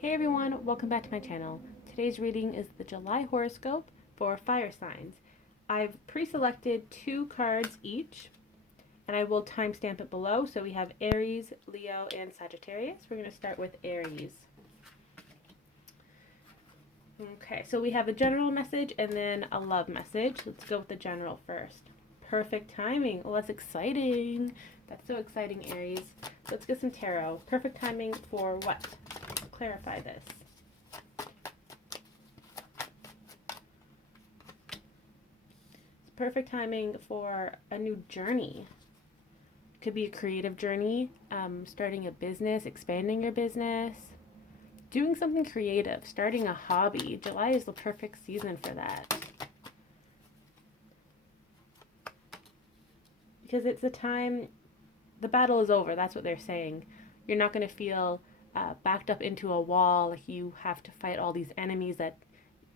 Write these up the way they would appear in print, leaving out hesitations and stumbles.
Hey everyone, welcome back to my channel. Today's reading is the July horoscope for fire signs. I've pre-selected 2 cards each, and I will timestamp it below. So we have Aries, Leo, and Sagittarius. We're going to start with Aries. Okay, so we have a general message and then a love message. Let's go with the general first. Perfect timing. Oh, that's exciting. That's so exciting, Aries. So let's get some tarot. Perfect timing for what? Clarify this. It's perfect timing for a new journey. It could be a creative journey, starting a business, expanding your business, doing something creative, starting a hobby. July is the perfect season for that. Because it's a time, the battle is over. That's what they're saying. You're not going to feel backed up into a wall, like you have to fight all these enemies, that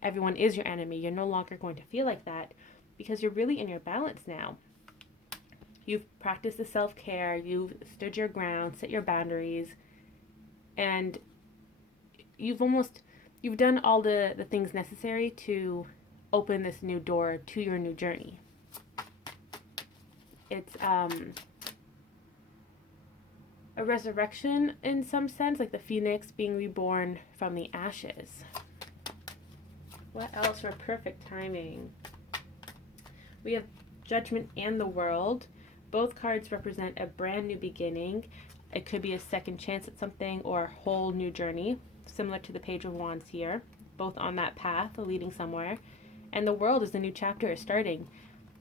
everyone is your enemy. You're no longer going to feel like that because you're really in your balance now. You've practiced the self-care, you've stood your ground, set your boundaries, and you've done all the things necessary to open this new door to your new journey. It's a resurrection in some sense, like the phoenix being reborn from the ashes. What else for perfect timing? We have Judgment and the World. Both cards represent a brand new beginning. It could be a second chance at something or a whole new journey, similar to the Page of Wands here, both on that path leading somewhere. And the World is the new chapter starting.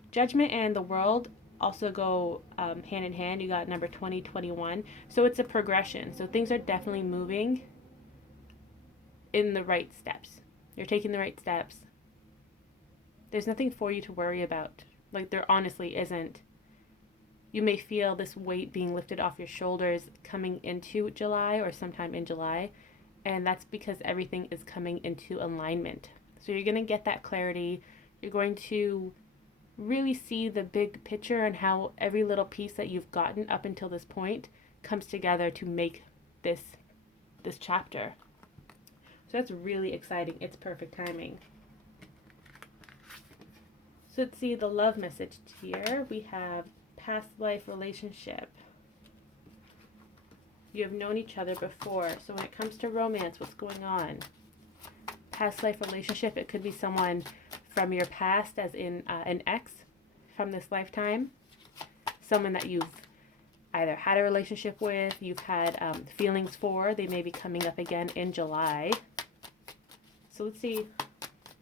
Judgment and the World also go hand in hand. You got number 2021. So it's a progression. So things are definitely moving in the right steps. You're taking the right steps. There's nothing for you to worry about. Like, there honestly isn't. You may feel this weight being lifted off your shoulders coming into July or sometime in July. And that's because everything is coming into alignment. So you're going to get that clarity. You're going to really see the big picture and how every little piece that you've gotten up until this point comes together to make this chapter. So that's really exciting. It's perfect timing. So let's see the love message here. We have past life relationship. You have known each other before. So when it comes to romance, what's going on? Past life relationship, it could be someone from your past, as in an ex from this lifetime. Someone that you've either had a relationship with, you've had feelings for. They may be coming up again in July. So let's see.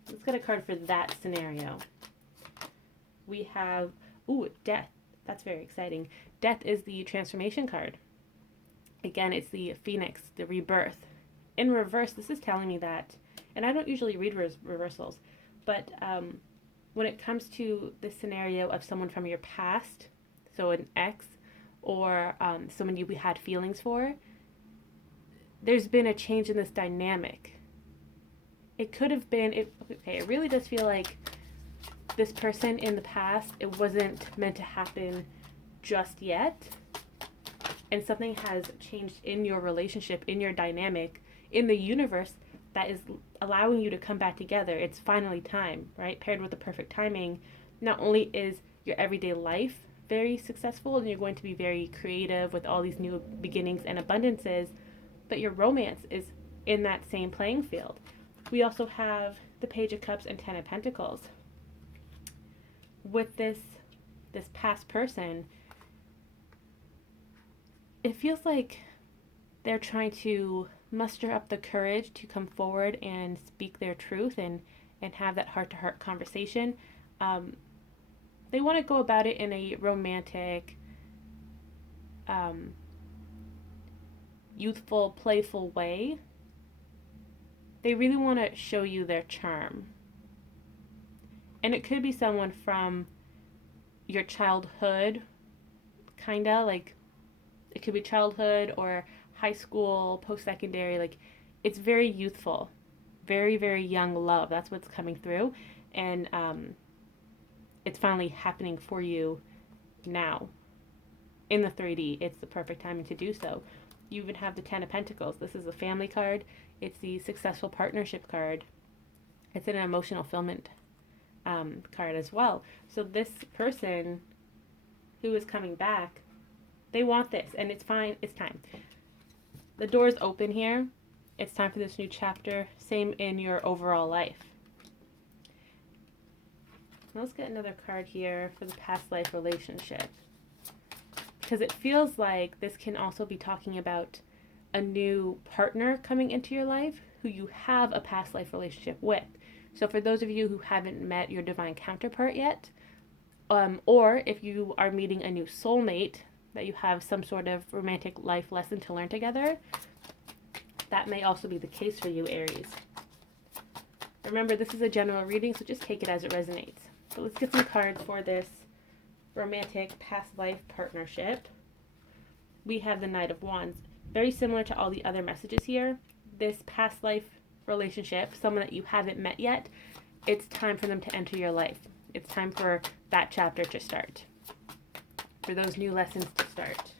Let's get a card for that scenario. We have, death. That's very exciting. Death is the transformation card. Again, it's the phoenix, the rebirth. In reverse, this is telling me that, and I don't usually read reversals, but when it comes to the scenario of someone from your past, so an ex or someone you had feelings for, there's been a change in this dynamic. It could have been, it really does feel like this person in the past, it wasn't meant to happen just yet. And something has changed in your relationship, in your dynamic, in the universe that is allowing you to come back together. It's finally time, right? Paired with the perfect timing, not only is your everyday life very successful and you're going to be very creative with all these new beginnings and abundances, but your romance is in that same playing field. We also have the Page of Cups and Ten of Pentacles. With this past person, it feels like they're trying to muster up the courage to come forward and speak their truth and have that heart-to-heart conversation. They want to go about it in a romantic, youthful, playful way. They really want to show you their charm. And it could be someone from your childhood, kinda, like, it could be childhood or high school, post-secondary. Like, it's very youthful, very, very young love. That's what's coming through. And it's finally happening for you now. In the 3D, it's the perfect timing to do so. You even have the Ten of Pentacles. This is a family card. It's the successful partnership card. It's an emotional fulfillment card as well. So this person who is coming back, they want this, and it's fine. It's time. The door is open here. It's time for this new chapter. Same in your overall life. Let's get another card here for the past life relationship. Because it feels like this can also be talking about a new partner coming into your life who you have a past life relationship with. So for those of you who haven't met your divine counterpart yet, or if you are meeting a new soulmate that you have some sort of romantic life lesson to learn together, that may also be the case for you, Aries. Remember, this is a general reading, so just take it as it resonates. So let's get some cards for this romantic past life partnership. We have the Knight of Wands. Very similar to all the other messages here. This past life relationship, someone that you haven't met yet, it's time for them to enter your life. It's time for that chapter to start. For those new lessons to start.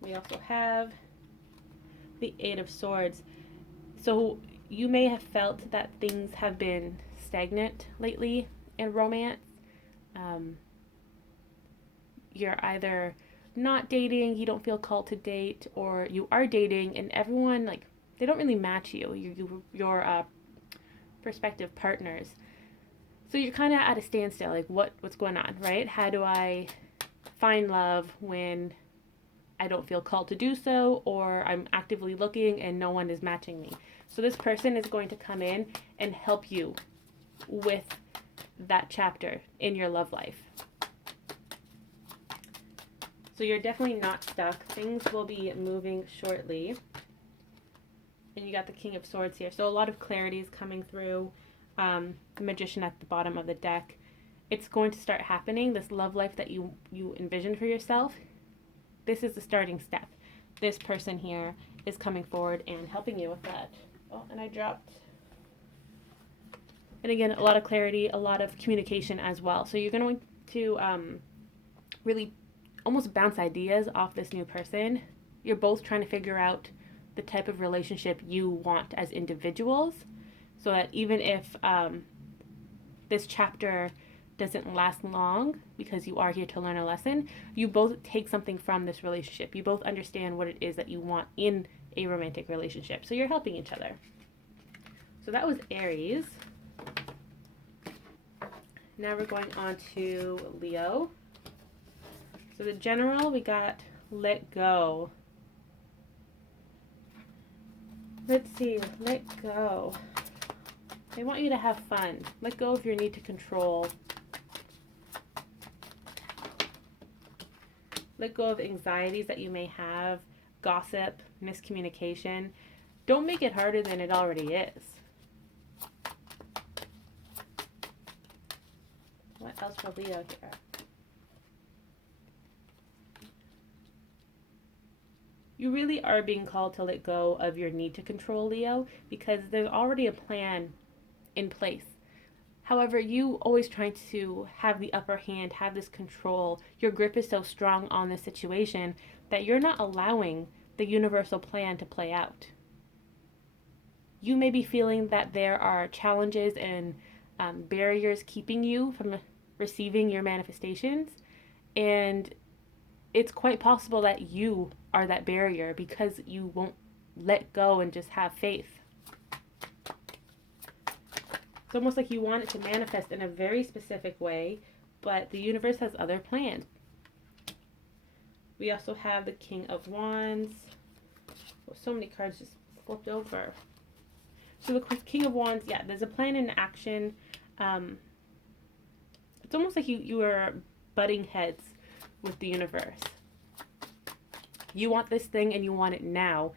We also have the Eight of Swords. So you may have felt that things have been stagnant lately in romance. You're either not dating, you don't feel called to date, or you are dating and everyone, like, they don't really match you, your prospective partners. So you're kind of at a standstill, like what's going on, right? How do I find love when I don't feel called to do so, or I'm actively looking and no one is matching me? So this person is going to come in and help you with that chapter in your love life. So you're definitely not stuck. Things will be moving shortly. And you got the King of Swords here. So a lot of clarity is coming through. The Magician at the bottom of the deck. It's going to start happening. This love life that you envisioned for yourself. This is the starting step. This person here is coming forward and helping you with that. Oh, and I dropped. And again, a lot of clarity, a lot of communication as well. So you're going to really almost bounce ideas off this new person. You're both trying to figure out the type of relationship you want as individuals, so that even if this chapter doesn't last long, because you are here to learn a lesson, you both take something from this relationship. You both understand what it is that you want in a romantic relationship. So you're helping each other. So that was Aries. Now we're going on to Leo. So the general, we got let go. Let's see, let go. They want you to have fun. Let go of your need to control. Let go of anxieties that you may have, gossip, miscommunication. Don't make it harder than it already is. What else for Leo here? You really are being called to let go of your need to control, Leo, because there's already a plan in place. However, you always trying to have the upper hand, have this control. Your grip is so strong on this situation that you're not allowing the universal plan to play out. You may be feeling that there are challenges and barriers keeping you from receiving your manifestations, and it's quite possible that you are that barrier because you won't let go and just have faith. It's almost like you want it to manifest in a very specific way, but the universe has other plans. We also have the King of Wands. Oh, so many cards just flipped over. So the King of Wands, yeah, there's a plan in action. It's almost like you are butting heads with the universe. You want this thing and you want it now,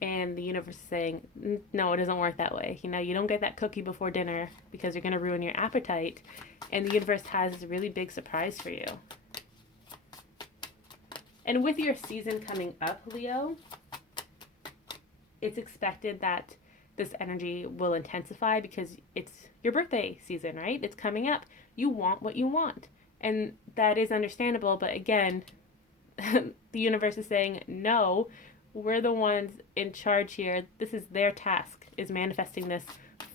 and the universe is saying, no, it doesn't work that way. You know, you don't get that cookie before dinner because you're going to ruin your appetite, and the universe has a really big surprise for you. And with your season coming up, Leo, it's expected that this energy will intensify because it's your birthday season, right? It's coming up. You want what you want. And that is understandable, but again, the universe is saying, no, we're the ones in charge here. This is their task, is manifesting this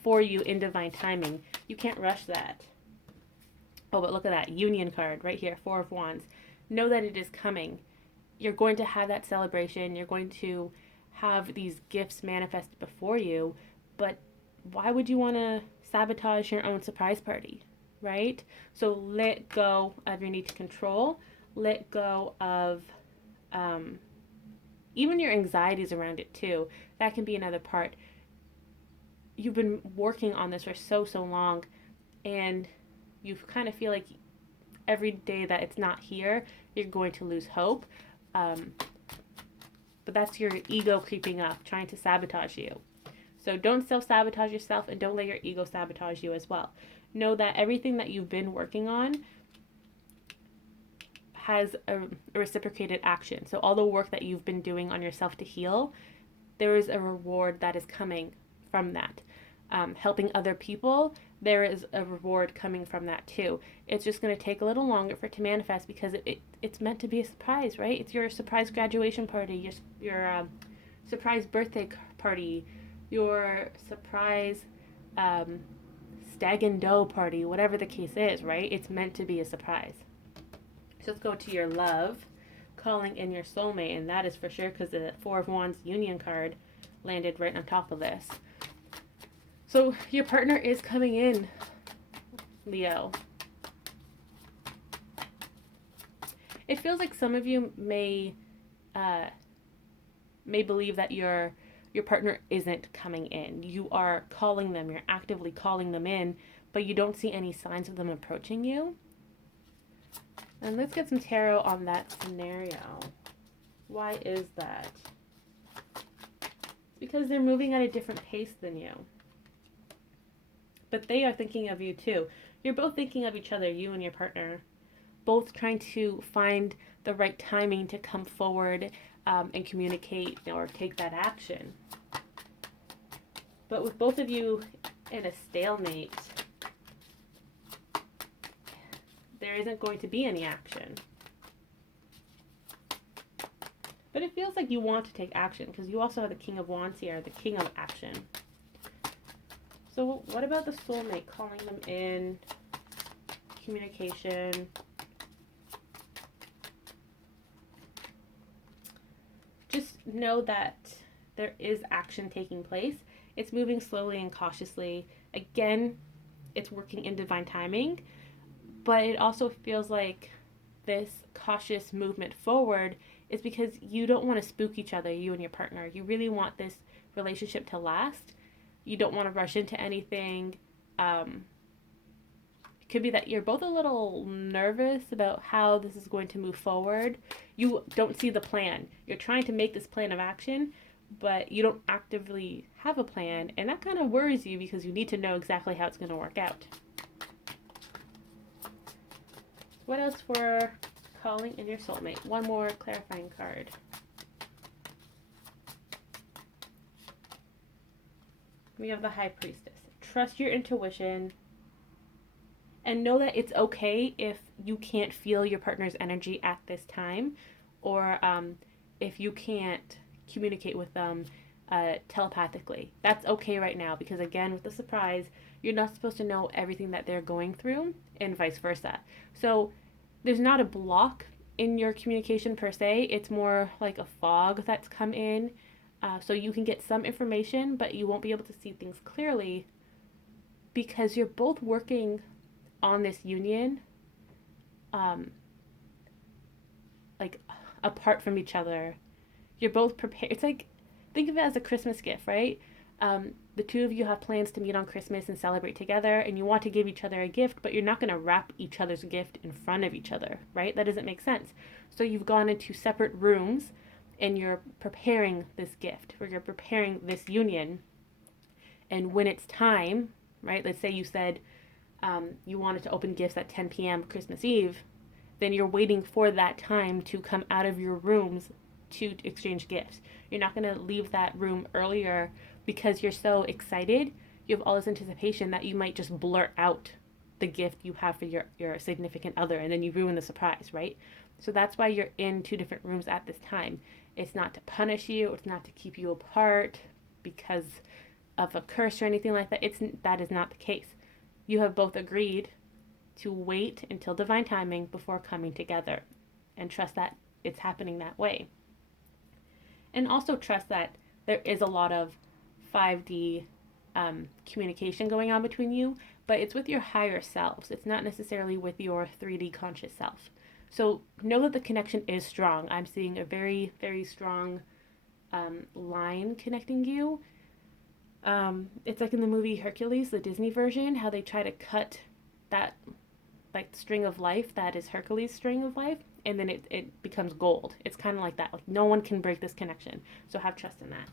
for you in divine timing. You can't rush that. Oh, but look at that union card right here, Four of Wands. Know that it is coming. You're going to have that celebration. You're going to have these gifts manifested before you. But why would you want to sabotage your own surprise party, right? So let go of your need to control. Let go of even your anxieties around it too. That can be another part. You've been working on this for so long, and you kind of feel like every day that it's not here, you're going to lose hope. But that's your ego creeping up, trying to sabotage you. So don't self-sabotage yourself, and don't let your ego sabotage you as well. Know that everything that you've been working on has a reciprocated action. So all the work that you've been doing on yourself to heal, there is a reward that is coming from that. Helping other people, there is a reward coming from that too. It's just going to take a little longer for it to manifest, because it's meant to be a surprise, right? It's your surprise graduation party, your surprise birthday party, your surprise stag and doe party, whatever the case is, right? It's meant to be a surprise. So let's go to your love, calling in your soulmate, and that is for sure, because the Four of Wands union card landed right on top of this. So your partner is coming in, Leo. It feels like some of you may believe that your partner isn't coming in. You are calling them, you're actively calling them in, but you don't see any signs of them approaching you. And let's get some tarot on that scenario. Why is that? It's because they're moving at a different pace than you. But they are thinking of you too. You're both thinking of each other, you and your partner. Both trying to find the right timing to come forward and communicate or take that action. But with both of you in a stalemate, there isn't going to be any action. But it feels like you want to take action, because you also have the King of Wands here, the King of Action. So what about the soulmate? Calling them in, communication. Just know that there is action taking place. It's moving slowly and cautiously. Again, it's working in divine timing, but it also feels like this cautious movement forward is because you don't want to spook each other, you and your partner. You really want this relationship to last. You don't want to rush into anything. It could be that you're both a little nervous about how this is going to move forward. You don't see the plan. You're trying to make this plan of action, but you don't actively have a plan, and that kind of worries you because you need to know exactly how it's going to work out. What else for calling in your soulmate? One more clarifying card. We have the High Priestess. Trust your intuition and know that it's okay if you can't feel your partner's energy at this time, or if you can't communicate with them telepathically. That's okay right now, because again, with the surprise, you're not supposed to know everything that they're going through, and vice versa. So there's not a block in your communication per se. It's more like a fog that's come in. So you can get some information, but you won't be able to see things clearly, because you're both working on this union like apart from each other. You're both prepared. It's like, think of it as a Christmas gift, right? The two of you have plans to meet on Christmas and celebrate together, and you want to give each other a gift, but you're not going to wrap each other's gift in front of each other, right? That doesn't make sense. So you've gone into separate rooms, and you're preparing this gift, or you're preparing this union. And when it's time, right, let's say you said you wanted to open gifts at 10 p.m. Christmas Eve, then you're waiting for that time to come out of your rooms to exchange gifts. You're not going to leave that room earlier because you're so excited. You have all this anticipation that you might just blurt out the gift you have for your significant other, and then you ruin the surprise, right? So that's why you're in two different rooms at this time. It's not to punish you, it's not to keep you apart because of a curse or anything like that. That is not the case. You have both agreed to wait until divine timing before coming together and trust that it's happening that way. And also trust that there is a lot of 5D communication going on between you, but it's with your higher selves. It's not necessarily with your 3D conscious self. So know that the connection is strong. I'm seeing a very, very strong line connecting you. It's like in the movie Hercules, the Disney version, how they try to cut that like string of life that is Hercules' string of life, and then it becomes gold. It's kind of like that. Like no one can break this connection. So have trust in that.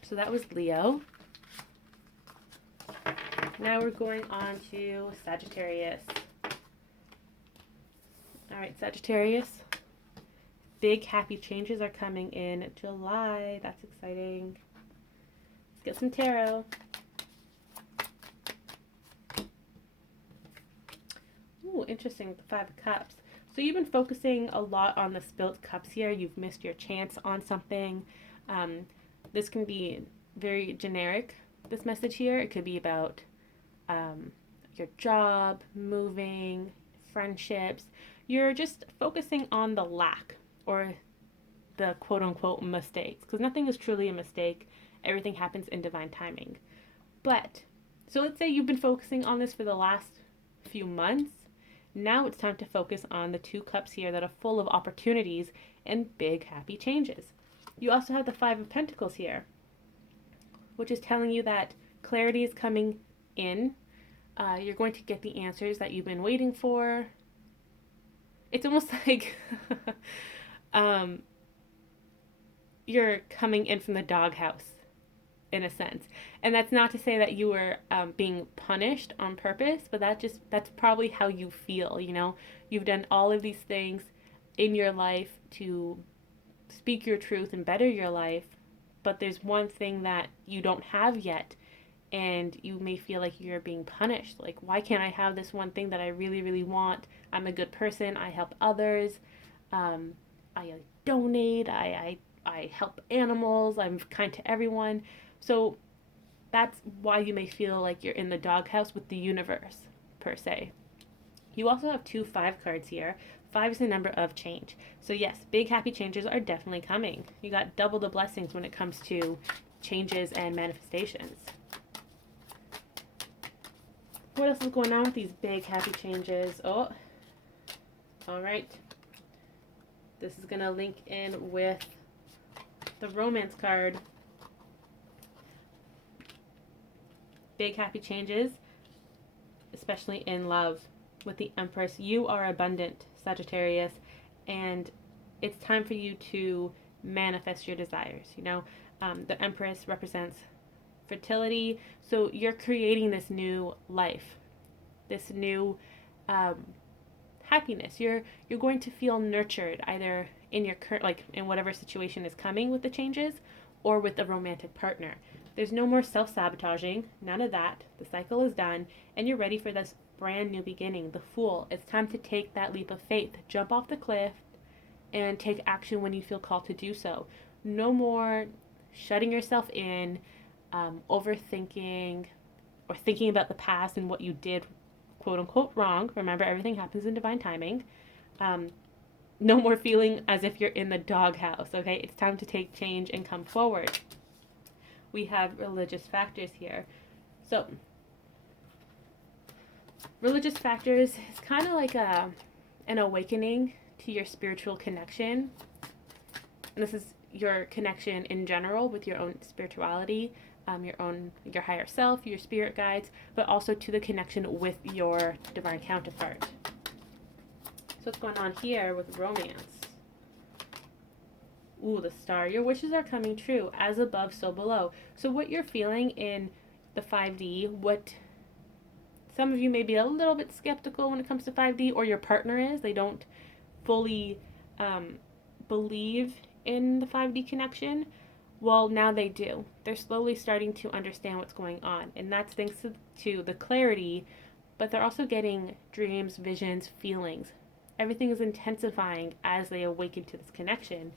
So that was Leo. Now we're going on to Sagittarius. All right, Sagittarius. Big happy changes are coming in July. That's exciting. Let's get some tarot. Ooh, interesting, the 5 of Cups. So you've been focusing a lot on the spilt cups here. You've missed your chance on something. This can be very generic, this message here. It could be about your job, moving, friendships. You're just focusing on the lack or the quote-unquote mistakes, because nothing is truly a mistake. Everything happens in divine timing. But, so let's say you've been focusing on this for the last few months. Now it's time to focus on the 2 cups here that are full of opportunities and big happy changes. You also have the 5 of Pentacles here, which is telling you that clarity is coming in. You're going to get the answers that you've been waiting for. It's almost like you're coming in from the doghouse, in a sense. And that's not to say that you were being punished on purpose, but that's probably how you feel, you know? You've done all of these things in your life to speak your truth and better your life, but there's one thing that you don't have yet, and you may feel like you're being punished. Like, why can't I have this one thing that I really, really want? I'm a good person. I help others. I donate. I help animals. I'm kind to everyone. So that's why you may feel like you're in the doghouse with the universe, per se. You also have 2 5 cards here. 5 is the number of change. So yes, big happy changes are definitely coming. You got double the blessings when it comes to changes and manifestations. What else is going on with these big happy changes? Oh, all right. This is going to link in with the romance card. Big happy changes, especially in love. With the Empress, you are abundant, Sagittarius, and it's time for you to manifest your desires. You know, the Empress represents fertility, so you're creating this new life, this new happiness. You're going to feel nurtured either in your current, like in whatever situation is coming with the changes, or with a romantic partner. There's no more self-sabotaging, none of that. The cycle is done, and you're ready for this brand new beginning, the Fool. It's time to take that leap of faith, jump off the cliff, and take action when you feel called to do so. No more shutting yourself in, overthinking, or thinking about the past and what you did, quote unquote, wrong. Remember, everything happens in divine timing. No more feeling as if you're in the doghouse, okay? It's time to take change and come forward. We have religious factors here. So, religious factors is kind of like an awakening to your spiritual connection. And this is your connection in general with your own spirituality, your higher self, your spirit guides, but also to the connection with your divine counterpart. So what's going on here with romance? Ooh, the Star. Your wishes are coming true. As above, so below. So what you're feeling in the 5D, what some of you may be a little bit skeptical when it comes to 5D, or your partner is. They don't fully believe in the 5D connection. Well, now they do. They're slowly starting to understand what's going on. And that's thanks to the clarity, but they're also getting dreams, visions, feelings. Everything is intensifying as they awaken to this connection.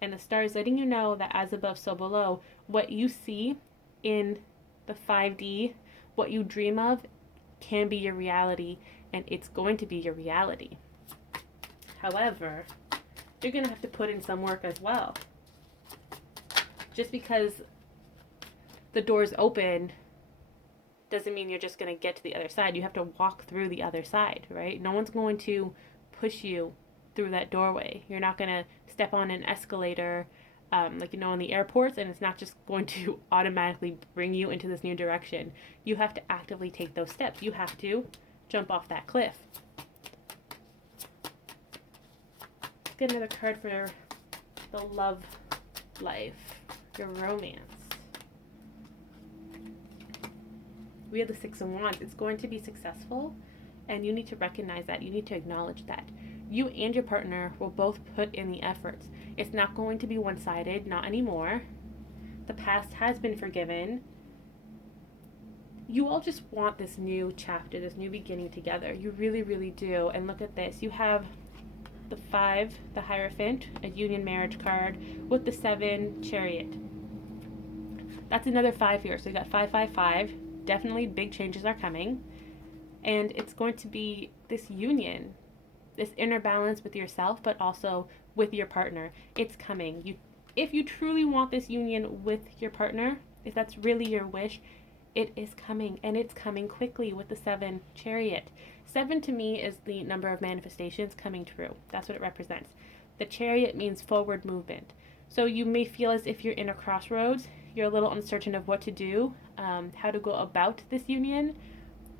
And the stars letting you know that as above, so below, what you see in the 5D, what you dream of, can be your reality, and it's going to be your reality. However, you're going to have to put in some work as well. Just because the door's open doesn't mean you're just going to get to the other side. You have to walk through the other side, right? No one's going to push you through that doorway. You're not going to step on an escalator like in the airports, and it's not just going to automatically bring you into this new direction. You have to actively take those steps. You have to jump off that cliff. Let's get another card for the love life, your romance. We have the Six of Wands. It's going to be successful, and you need to recognize that. You need to acknowledge that. You and your partner will both put in the efforts. It's not going to be one-sided, not anymore. The past has been forgiven. You all just want this new chapter, this new beginning together. You really, really do. And look at this. You have the 5, the Hierophant, a union marriage card, with the 7, Chariot. That's another 5 here. So you got 5, 5, 5. Definitely big changes are coming. And it's going to be this union, this inner balance with yourself, but also with your partner. It's coming. If you truly want this union with your partner, if that's really your wish, it is coming, and it's coming quickly with the 7, Chariot. 7 to me is the number of manifestations coming true. That's what it represents. The Chariot means forward movement. So you may feel as if you're in a crossroads. You're a little uncertain of what to do, how to go about this union.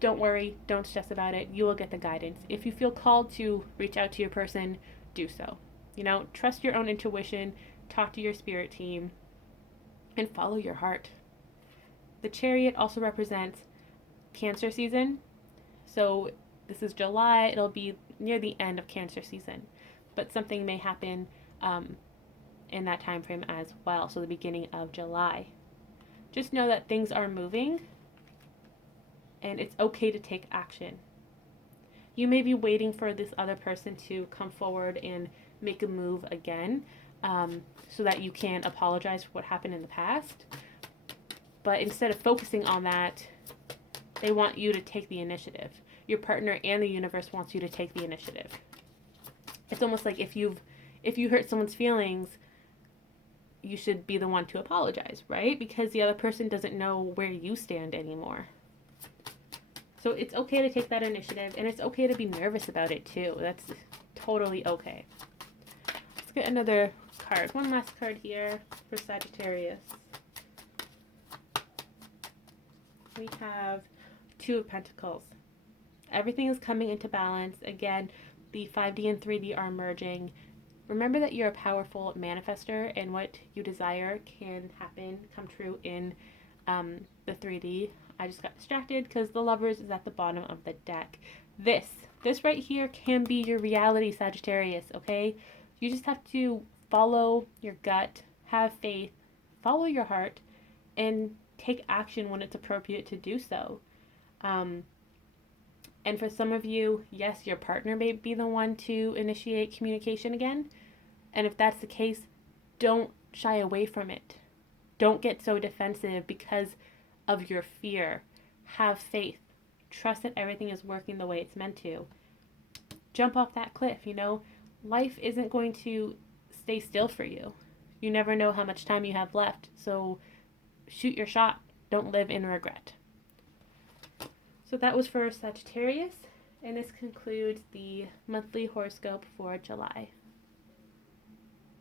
Don't worry, don't stress about it. You will get the guidance. If you feel called to reach out to your person, do so. Trust your own intuition, talk to your spirit team, and follow your heart. The Chariot also represents Cancer season. So this is July. It'll be near the end of Cancer season. But something may happen in that time frame as well. So the beginning of July. Just know that things are moving, and it's okay to take action. You may be waiting for this other person to come forward and make a move again, so that you can apologize for what happened in the past. But instead of focusing on that, they want you to take the initiative. Your partner and the universe wants you to take the initiative. It's almost like if you hurt someone's feelings, you should be the one to apologize, right? Because the other person doesn't know where you stand anymore. So it's okay to take that initiative, and it's okay to be nervous about it too. That's totally okay. Let's get another card. One last card here for Sagittarius. We have 2 of Pentacles. Everything is coming into balance. Again, the 5D and 3D are merging. Remember that you're a powerful manifester, and what you desire can happen, come true in the 3D. I just got distracted because the Lovers is at the bottom of the deck. This right here can be your reality, Sagittarius, okay? You just have to follow your gut, have faith, follow your heart, and take action when it's appropriate to do so. And for some of you, yes, your partner may be the one to initiate communication again. And if that's the case, don't shy away from it. Don't get so defensive because of your fear. Have faith. Trust that everything is working the way it's meant to. Jump off that cliff, Life isn't going to stay still for you. You never know how much time you have left. So shoot your shot. Don't live in regret. So that was for Sagittarius, and this concludes the monthly horoscope for July.